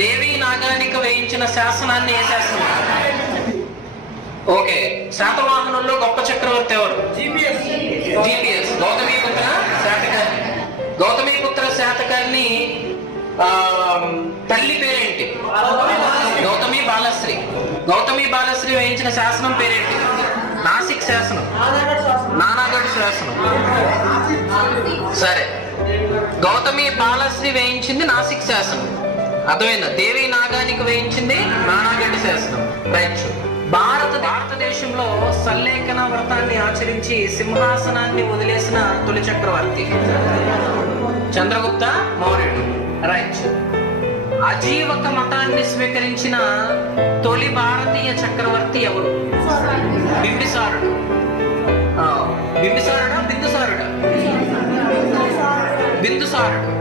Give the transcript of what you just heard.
దేవి నాగానికి వేయించిన శాసనాన్ని ఏ శాసనం? ఓకే. శాతవాహనుల్లో గొప్ప చక్రవర్తి ఎవరు? జీపీఎస్. గౌతమీపుత్ర శాతకర్ణి. గౌతమీపుత్ర శాతకర్ణి తల్లి పేరేంటి? గౌతమి బాలశ్రీ. గౌతమి బాలశ్రీ వేయించిన శాసనం పేరేంటి? నాసిక్ శాసనం, నానాగఢ్ శాసనం. సరే, గౌతమి బాలశ్రీ వేయించింది నాసిక్ శాసనం, అర్థమైందా? దేవి నాగానికి వేయించింది నానాగఢ్ శాసనం. రైట్. భారతదేశంలో సల్లేఖన వ్రతాన్ని ఆచరించి సింహాసనాన్ని వదిలేసిన తొలి చక్రవర్తి చంద్రగుప్త మౌర్యుడు. రైట్. అజీవక మతాన్ని స్వీకరించిన తొలి భారతీయ చక్రవర్తి ఎవరు? బింబిసారుడు. బింబిసారుడా బిందుసారుడా? బిందుసారుడు.